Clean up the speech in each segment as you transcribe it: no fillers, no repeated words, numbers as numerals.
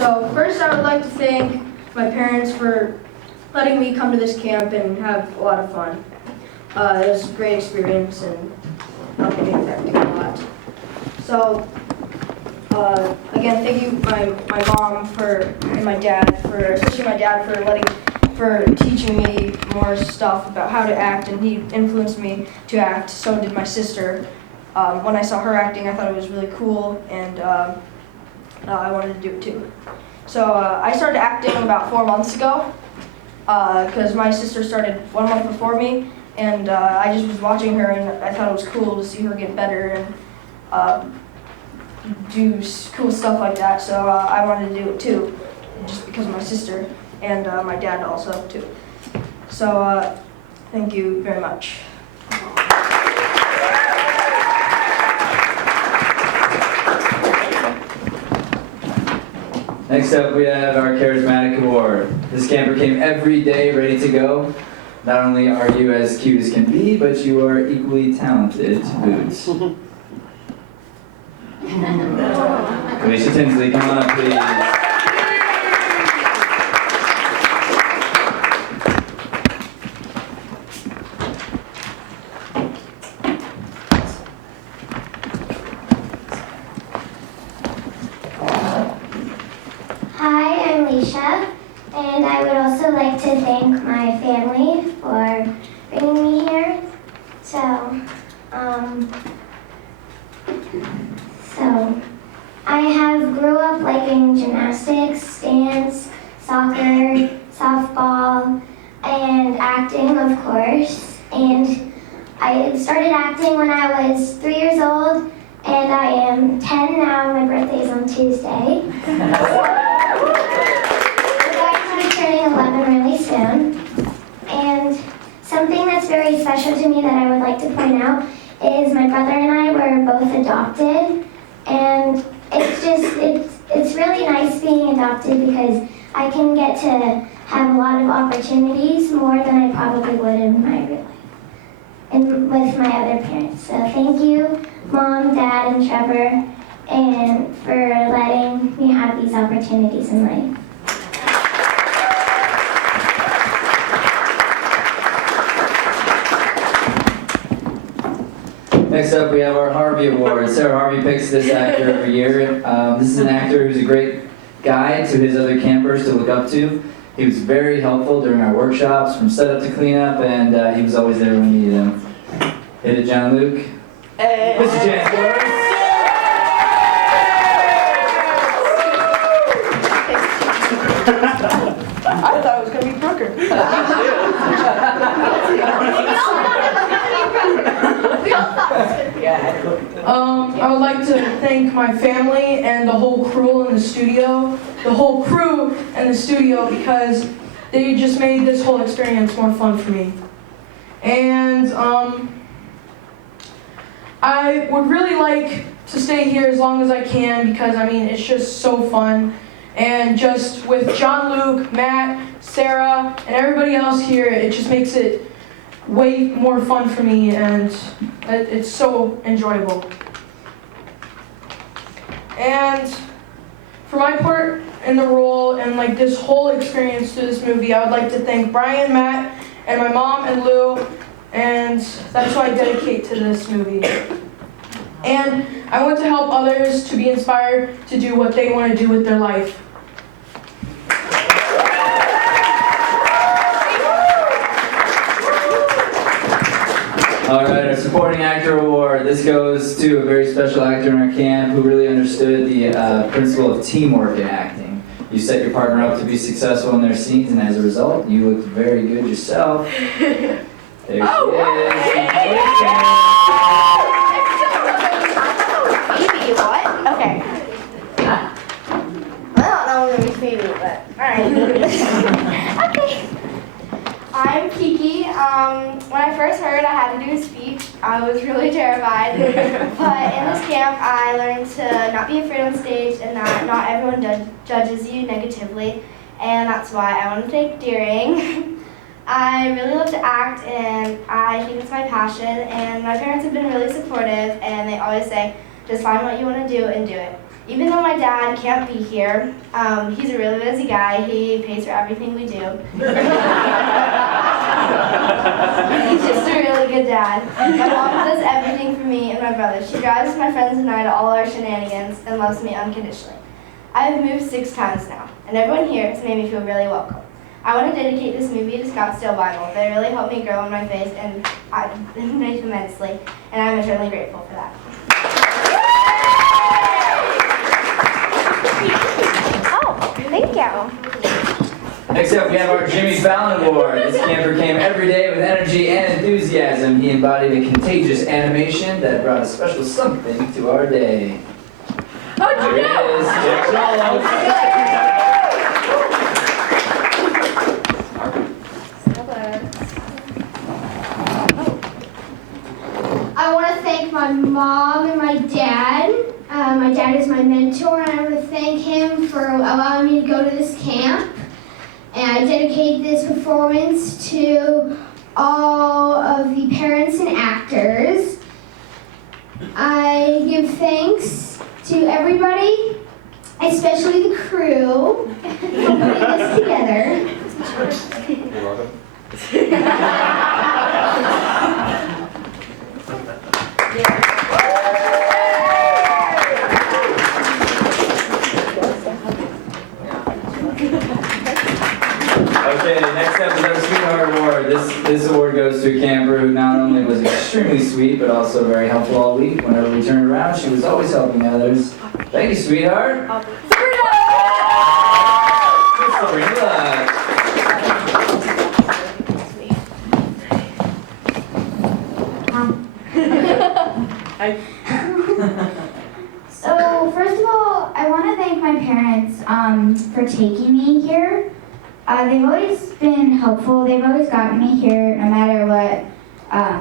So first I would like to thank my parents for letting me come to this camp and have a lot of fun. It was a great experience and helped me affecting a lot. So again, thank you my mom and my dad especially my dad for teaching me more stuff about how to act, and he influenced me to act. So did my sister. When I saw her acting, I thought it was really cool, and I wanted to do it too. So I started acting about 4 months ago because my sister started 1 month before me, and I just was watching her, and I thought it was cool to see her get better and do cool stuff like that. So I wanted to do it too, just because of my sister and my dad also too. So thank you very much. Next up, we have our Charismatic Award. This camper came every day ready to go. Not only are you as cute as can be, but you are equally talented to boot. Alicia Tinsley, come on up, please. Hi, I'm Alicia, and I would also like to thank my family for bringing me here. So I have grew up liking gymnastics, dance, soccer, softball, and acting, of course. And I started acting when I was 3 years old, and I am 10 now. My birthday is on Tuesday. I'm going to be turning 11 really soon. And something that's very special to me that I would like to point out is my brother and I were both adopted. And it's really nice being adopted because I can get to have a lot of opportunities, more than I probably would in my real life and with my other parents. So thank you, Mom, Dad, and Trevor, and for letting me have these opportunities in life. Next up, we have our Harvey Award. Sarah Harvey picks this actor every year. This is an actor who's a great guide to his other campers to look up to. He was very helpful during our workshops, from setup to cleanup, and he was always there when we needed him. Hit it, John Luke. Hey. Mr. Chancellor. I thought it was going to be Brooker. I would like to thank my family and the whole crew in the studio. Because they just made this whole experience more fun for me. And I would really like to stay here as long as I can because, I mean, it's just so fun. And just with John Luke, Matt, Sarah, and everybody else here, it just makes it way more fun for me, and it's so enjoyable. And for my part in the role and like this whole experience to this movie, I would like to thank Brian, Matt, and my mom and Lou, and that's what I dedicate to this movie. And I want to help others to be inspired to do what they want to do with their life. All right, our Supporting Actor Award. This goes to a very special actor in our camp who really understood the principle of teamwork in acting. You set your partner up to be successful in their scenes, and as a result, you looked very good yourself. There she is. Phoebe, what? Okay. I don't know when to be Phoebe, but alright. Okay. I'm Kiki. When I first heard I had to do a speech, I was really terrified. But in this camp, I learned to not be afraid on stage and that not everyone judges you negatively. And that's why I want to thank Deering. I really love to act, and I think it's my passion. And my parents have been really supportive, and they always say, just find what you want to do and do it. Even though my dad can't be here, he's a really busy guy. He pays for everything we do. He's just a really good dad. My mom does everything for me and my brother. She drives my friends and I to all our shenanigans and loves me unconditionally. I've moved 6 times now, and everyone here has made me feel really welcome. I want to dedicate this movie to Scottsdale Bible. They really helped me grow in my faith and immensely, and I'm eternally grateful for that. Oh, thank you. Next up, we have our Jimmy Fallon Award. This camper came every day with energy and enthusiasm. He embodied a contagious animation that brought a special something to our day. Oh, Here it is, Jack Charles. I want to thank my mom and my dad. My dad is my mentor, and I want to thank him for allowing me to go to this camp. And I dedicate this performance to all of the parents and actors. I give thanks to everybody, especially the crew, for putting this together. You're welcome. Okay, next up is our Sweetheart Award. This award goes to a camper who not only was extremely sweet, but also very helpful all week. Whenever we turned around, she was always helping others. Thank you, sweetheart. Sabrina. So, first of all, I want to thank my parents for taking me here. They've always been helpful. They've always gotten me here no matter what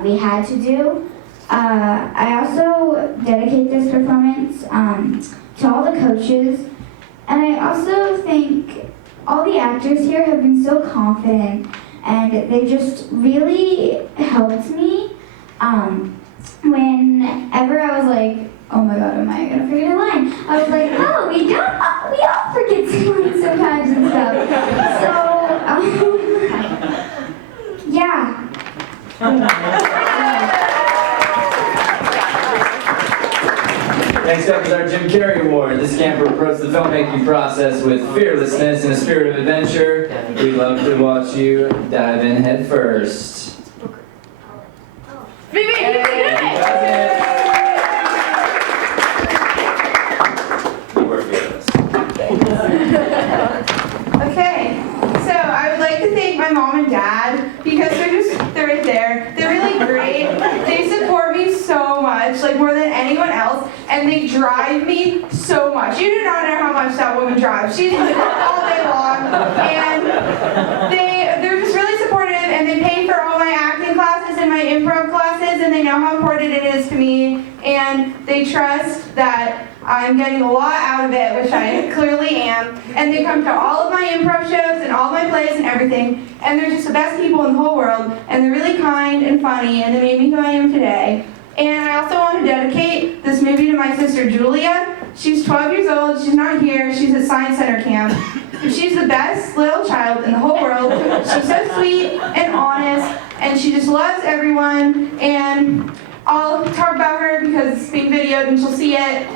we had to do. I also dedicate this performance to all the coaches. And I also think all the actors here have been so confident, and they just really helped me. Whenever I was like, oh my god, am I gonna forget a line? I was like, no, we all forget lines sometimes and stuff. So, yeah. Next up is our Jim Carrey Award. This camper approached the filmmaking process with fearlessness and a spirit of adventure. We'd love to watch you dive in head first. Phoebe, you did it! You were fearless. Okay, so I would like to thank my mom and dad because they're right there. They're really great. They support me so much, like more than anyone else, and they drive me so much. You do not know how much that woman drives. She's like all day long, and they're just really supportive, and they pay for all my acting classes and my improv classes, and they know how important it is to me, and they trust that I'm getting a lot out of it, which I clearly am. And they come to all of my improv shows and all my plays and everything. And they're just the best people in the whole world. And they're really kind and funny, and they made me who I am today. And I also want to dedicate this movie to my sister Julia. She's 12 years old. She's not here. She's at Science Center camp. But she's the best little child in the whole world. She's so sweet and honest, and she just loves everyone. And I'll talk about her because it's being videoed and she'll see it.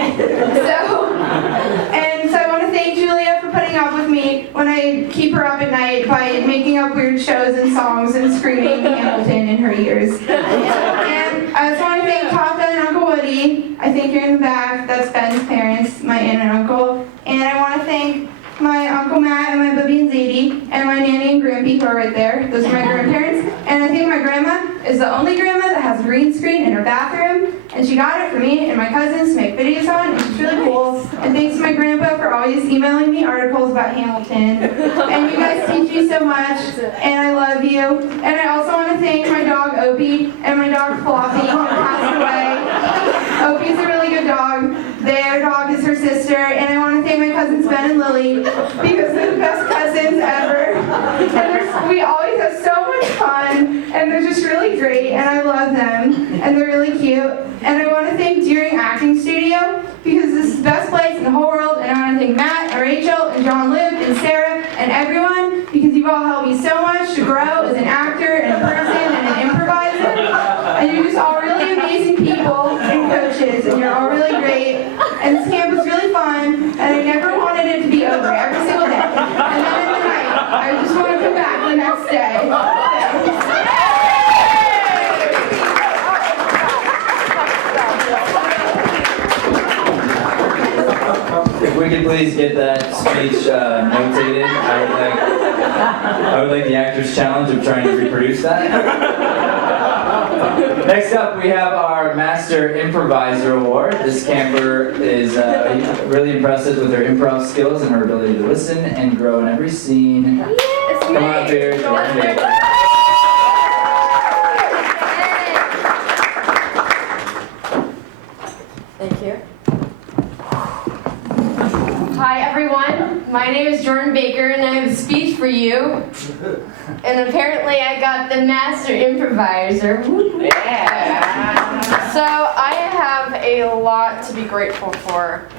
So I want to thank Julia for putting up with me when I keep her up at night by making up weird shows and songs and screaming Hamilton in her ears. And I also want to thank Tata and Uncle Woody. I think you're in the back. That's Ben's parents, my aunt and uncle. And I want to thank my Uncle Matt and my Bubby and Zadie, and my nanny and Grampy who are right there. Those are my grandparents. And I think my grandma is the only grandma that has a green screen in her bathroom, and she got it for me and my cousins to make videos on, and she's really cool. And thanks to my grandpa for always emailing me articles about Hamilton. And you guys teach me so much, and I love you. And I also want to thank my dog Opie and my dog Floppy who passed away. Opie's a really good dog. Their dog is her sister, and I want to thank my cousins Ben and Lily because they're the best cousins ever. And we always have so much fun, and they're just really great, and I love them, and they're really cute. And I want to thank Deering Acting Studio because this the best place in the whole world, and I want to thank Matt and Rachel and John Luke and Sarah and everyone, because you've all helped me so much to grow as an actor and a person and an improviser. And you're just all really amazing people and coaches, and you're all really great. And this camp was really fun, and I never wanted it to be over every single day. And then in the night, I just want to come back the next day. If we could please get that speech notated, I would like the actor's challenge of trying to reproduce that. Next up, we have our Master Improviser Award. This camper is really impressive with her improv skills and her ability to listen and grow in every scene. Come on up here, Jordan Baker. Thank you. Hi everyone, my name is Jordan Baker and I have a speech for you. And apparently I got the Master Improviser. Yeah. So I have a lot to be grateful for.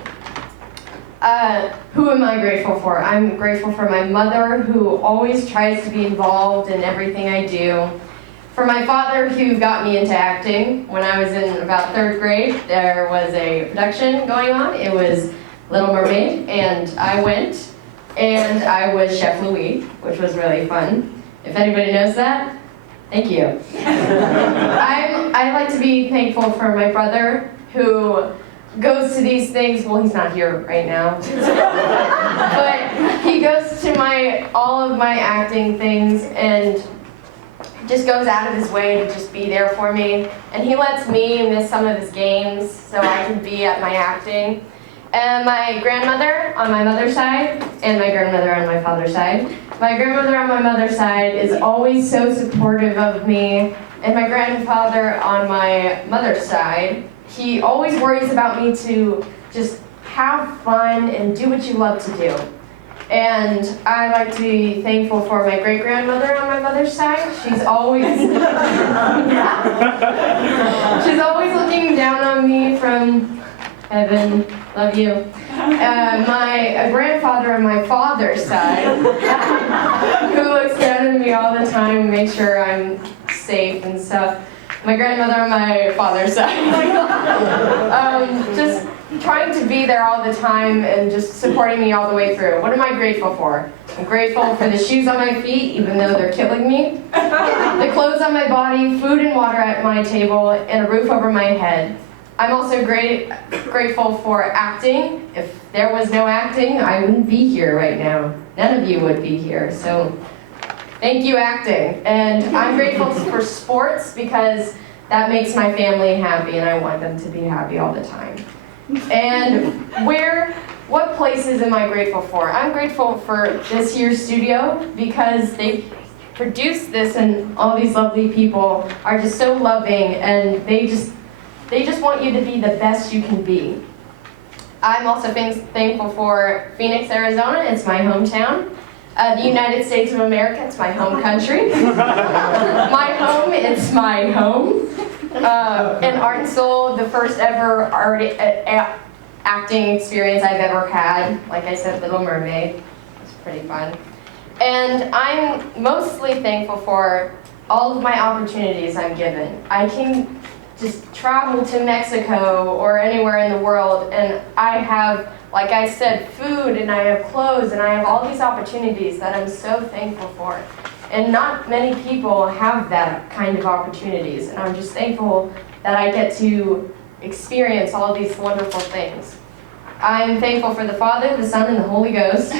Who am I grateful for? I'm grateful for my mother, who always tries to be involved in everything I do. For my father, who got me into acting. When I was in about 3rd grade, there was a production going on. It was Little Mermaid, and I went, and I was Chef Louis, which was really fun. If anybody knows that, thank you. I like to be thankful for my brother, who goes to these things. Well, he's not here right now, but he goes to all of my acting things and just goes out of his way to just be there for me. And he lets me miss some of his games so I can be at my acting. And my grandmother on my mother's side, and my grandmother on my father's side. My grandmother on my mother's side is always so supportive of me, and my grandfather on my mother's side, he always worries about me to just have fun and do what you love to do. And I like to be thankful for my great-grandmother on my mother's side. She's always she's always looking down on me from heaven. Love you. My grandfather on my father's side, who looks down at me all the time and makes sure I'm safe and stuff. My grandmother on my father's side. Just trying to be there all the time and just supporting me all the way through. What am I grateful for? I'm grateful for the shoes on my feet, even though they're killing me. The clothes on my body, food and water at my table, and a roof over my head. I'm also grateful for acting. If there was no acting, I wouldn't be here right now. None of you would be here, so thank you, acting. And I'm grateful for sports because that makes my family happy and I want them to be happy all the time. And what places am I grateful for? I'm grateful for this year's studio because they produced this and all these lovely people are just so loving and they just want you to be the best you can be. I'm also thankful for Phoenix, Arizona. It's my hometown. The United States of America, it's my home country. My home, it's my home. And Art and Soul, the first ever acting experience I've ever had. Like I said, Little Mermaid. It's pretty fun. And I'm mostly thankful for all of my opportunities I'm given. I can just travel to Mexico or anywhere in the world and I have, like I said, food and I have clothes and I have all these opportunities that I'm so thankful for. And not many people have that kind of opportunities and I'm just thankful that I get to experience all these wonderful things. I'm thankful for the Father, the Son, and the Holy Ghost.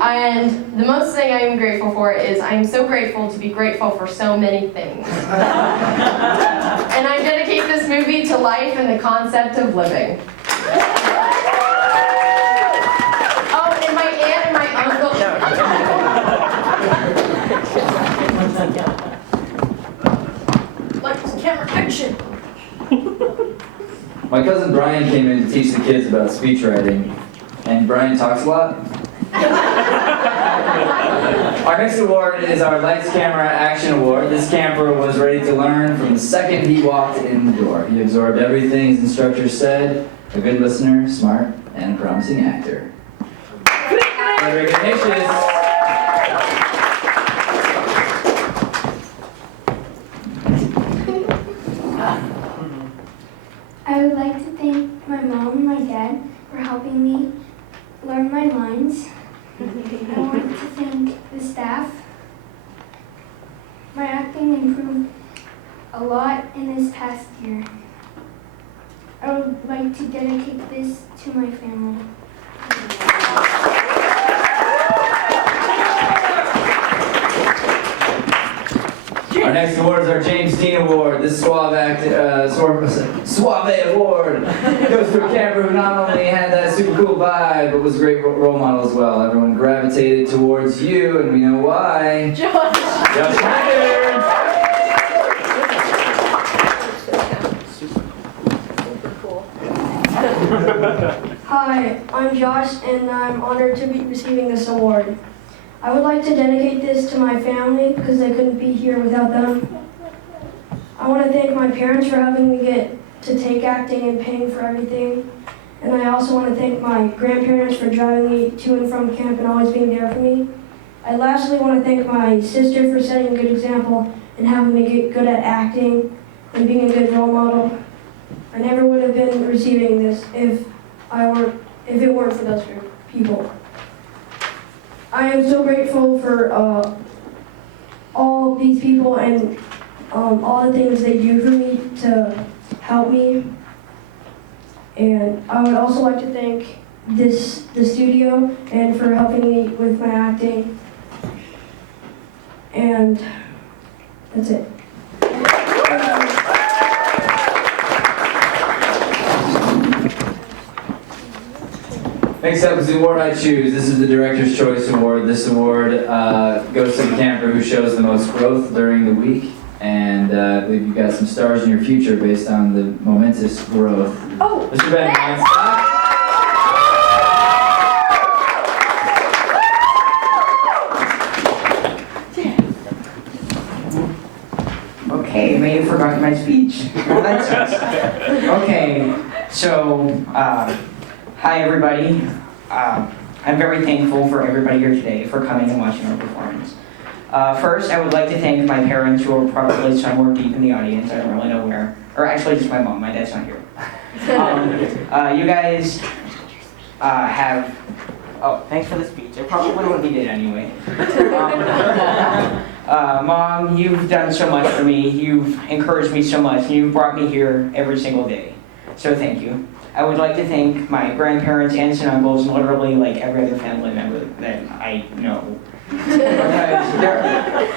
And the most thing I am grateful for is I'm so grateful to be grateful for so many things. And I dedicate this movie to life and the concept of living. Oh, and my aunt and my uncle. Lights, camera, action. My cousin Brian came in to teach the kids about speech writing, and Brian talks a lot. Our next award is our Lights, Camera, Action Award. This camper was ready to learn from the second he walked in the door. He absorbed everything his instructor said, a good listener, smart, and a promising actor. Round of recognition. I would like to thank my mom and my dad for helping me learn my lines. I want to thank the staff. My acting improved a lot in this past year. I would like to dedicate this to my family. Our next award is our James Dean Award. This Suave Award goes to a camper who not only had that super cool vibe, but was a great role model as well. Everyone gravitated towards you, and we know why. Josh Schneider! Hi, I'm Josh, and I'm honored to be receiving this award. I would like to dedicate this to my family because I couldn't be here without them. I want to thank my parents for helping me get to take acting and paying for everything. And I also want to thank my grandparents for driving me to and from camp and always being there for me. I lastly want to thank my sister for setting a good example and having me get good at acting and being a good role model. I never would have been receiving this if it weren't for those people. I am so grateful for all these people and all the things they do for me to help me. And I would also like to thank the studio and for helping me with my acting. And that's it. Next up is the award I choose. This is the Director's Choice Award. This award goes to the camper who shows the most growth during the week. And I believe you got some stars in your future based on the momentous growth. Oh! Mr. Ben Weinstock. Okay, may have forgotten my speech. Well, that sucks. Okay, so, hi everybody. I'm very thankful for everybody here today for coming and watching our performance. First, I would like to thank my parents who are probably somewhere deep in the audience. I don't really know where. Or actually, just my mom. My dad's not here. You guys have... Oh, thanks for the speech. I probably wouldn't be did anyway. Mom, you've done so much for me. You've encouraged me so much, and you've brought me here every single day. So thank you. I would like to thank my grandparents, aunts, and uncles, and literally like every other family member that I know.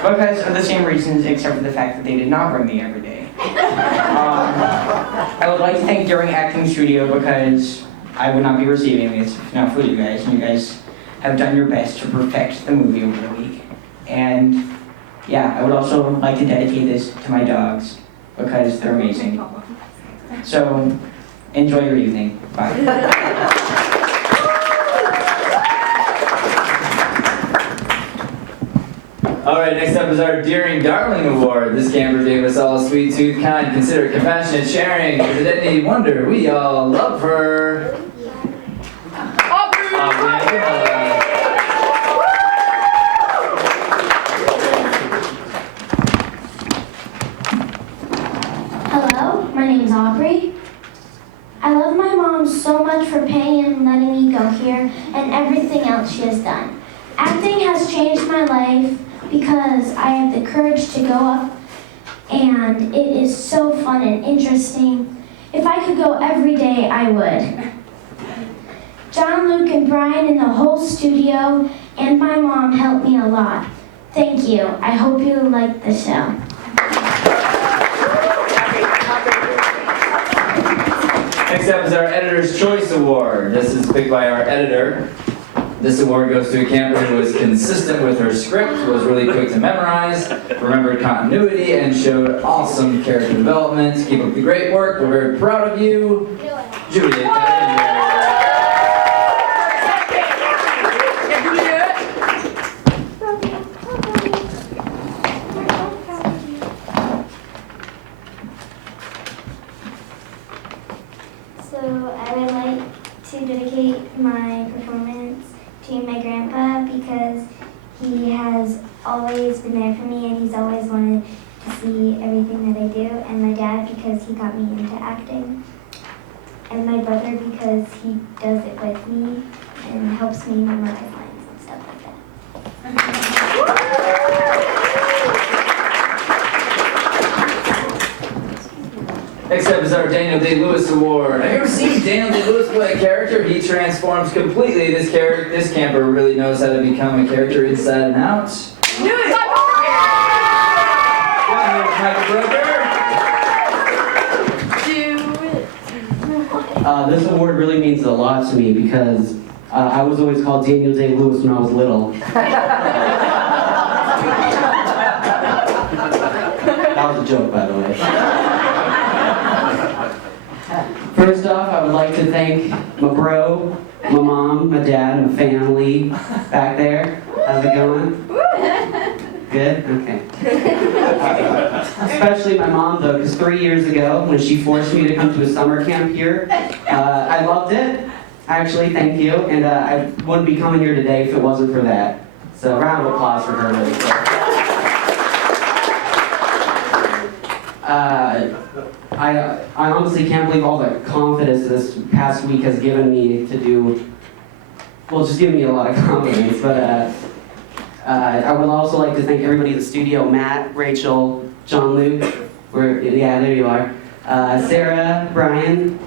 Because of the same reasons, except for the fact that they did not bring me every day. I would like to thank During Acting Studio because I would not be receiving this if not for you guys, and you guys have done your best to perfect the movie over the week. And yeah, I would also like to dedicate this to my dogs because they're amazing. So, enjoy your evening. Bye. All right, next up is our Deering Darling Award. This camper gave us all sweet tooth, kind, considerate, compassionate, sharing. Is it any wonder we all love her? Hello, my name's Aubrey. I love my mom so much for paying and letting me go here and everything else she has done. Acting has changed my life because I have the courage to go up and it is so fun and interesting. If I could go every day, I would. John, Luke, and Brian and the whole studio and my mom helped me a lot. Thank you. I hope you like the show. Next up is our Editor's Choice Award. This is picked by our editor. This award goes to a camper who was consistent with her script, was really quick to memorize, remembered continuity, and showed awesome character development. Keep up the great work. We're very proud of you, Juliet. So I would like to dedicate because he has always been there for me and he's always wanted to see everything that I do. And my dad because he got me into acting. And my brother because he does it with me and helps me memorize lines and stuff like that. Next up is our Daniel Day-Lewis Award. Have you ever seen Daniel Day-Lewis play a character? He transforms completely. This camper really knows how to become a character inside and out. Do it! This award really means a lot to me because I was always called Daniel Day-Lewis when I was little. That was a joke, by the way. First off, I would like to thank my bro, my mom, my dad, my family back there. How's it going? Good? Okay. Especially my mom, though, because 3 years ago, when she forced me to come to a summer camp here, I loved it. Actually, thank you. And I wouldn't be coming here today if it wasn't for that. So, round of applause for her, really quick. I honestly can't believe all the confidence this past week has given me to do, well, just given me a lot of confidence, but I would also like to thank everybody in the studio, Matt, Rachel, John Luke, yeah, there you are, Sarah, Brian,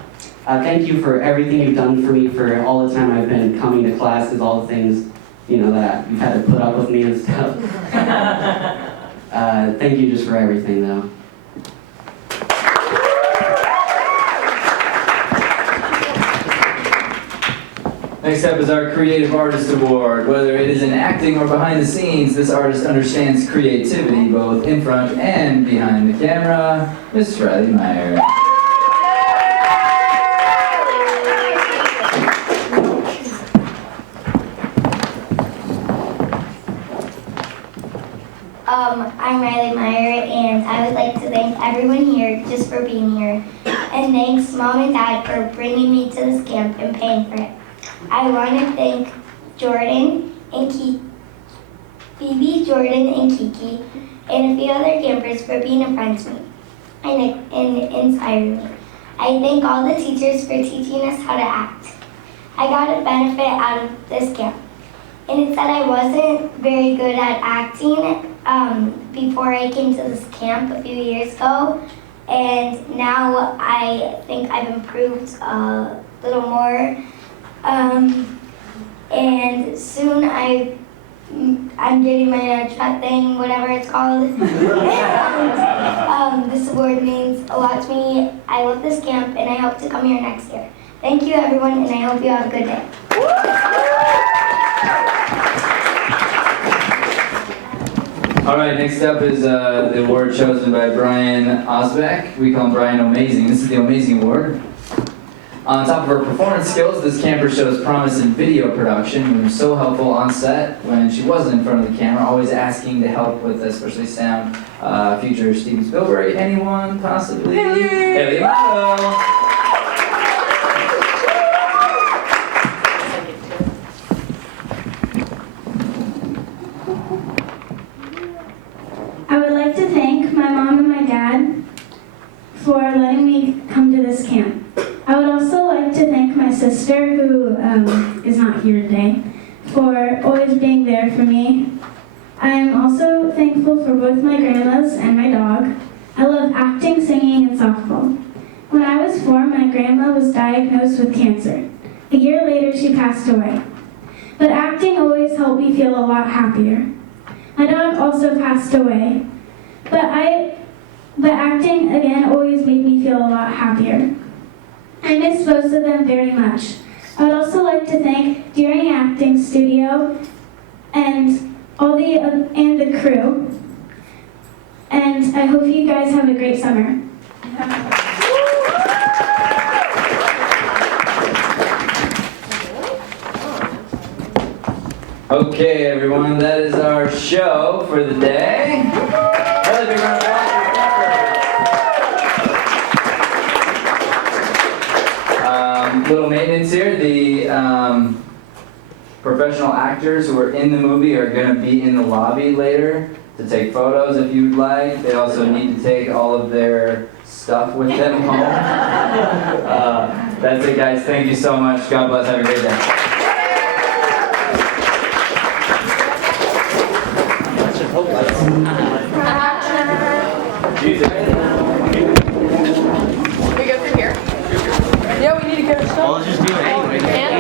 thank you for everything you've done for me for all the time I've been coming to classes, all the things, you know, that you've had to put up with me and stuff. Thank you just for everything, though. Next up is our Creative Artist Award. Whether it is in acting or behind the scenes, this artist understands creativity both in front and behind the camera. Miss Riley Meyer. I'm Riley Meyer, and I would like to thank everyone here just for being here. And thanks Mom and Dad for bringing me to this camp and paying for it. I want to thank Jordan and Phoebe, Jordan, and Kiki, and a few other campers for being a friend to me and inspiring me. I thank all the teachers for teaching us how to act. I got a benefit out of this camp, and it's that I wasn't very good at acting before I came to this camp a few years ago, and now I think I've improved a little more. And soon I'm getting my truck thing, whatever it's called. And, this award means a lot to me. I love this camp, and I hope to come here next year. Thank you, everyone, and I hope you have a good day. All right, next up is the award chosen by Brian Osbeck. We call him Brian Amazing. This is the Amazing Award. On top of her performance skills, this camper shows promise in video production and was so helpful on set when she wasn't in front of the camera, always asking to help with especially sound. Future Steven Spielberg, anyone possibly? Haley Lotto. I would like to thank my mom and my dad for letting me come to this camp. I would also like to thank my sister, who is not here today, for always being there for me. I am also thankful for both my grandmas and my dog. I love acting, singing, and softball. When I was 4, my grandma was diagnosed with cancer. A year later, she passed away. But acting always helped me feel a lot happier. My dog also passed away, but acting again always made me feel a lot happier. I miss both of them very much. I would also like to thank Deering Acting Studio and the crew. And I hope you guys have a great summer. Okay, everyone, that is our show for the day. Another big round of applause for the camper. Little maintenance here. The professional actors who are in the movie are going to be in the lobby later to take photos if you'd like. They also need to take all of their stuff with them home. That's it, guys. Thank you so much. God bless. Have a great day. We go through here. Yeah, we need to get our stuff. Well, let's just do it anyway.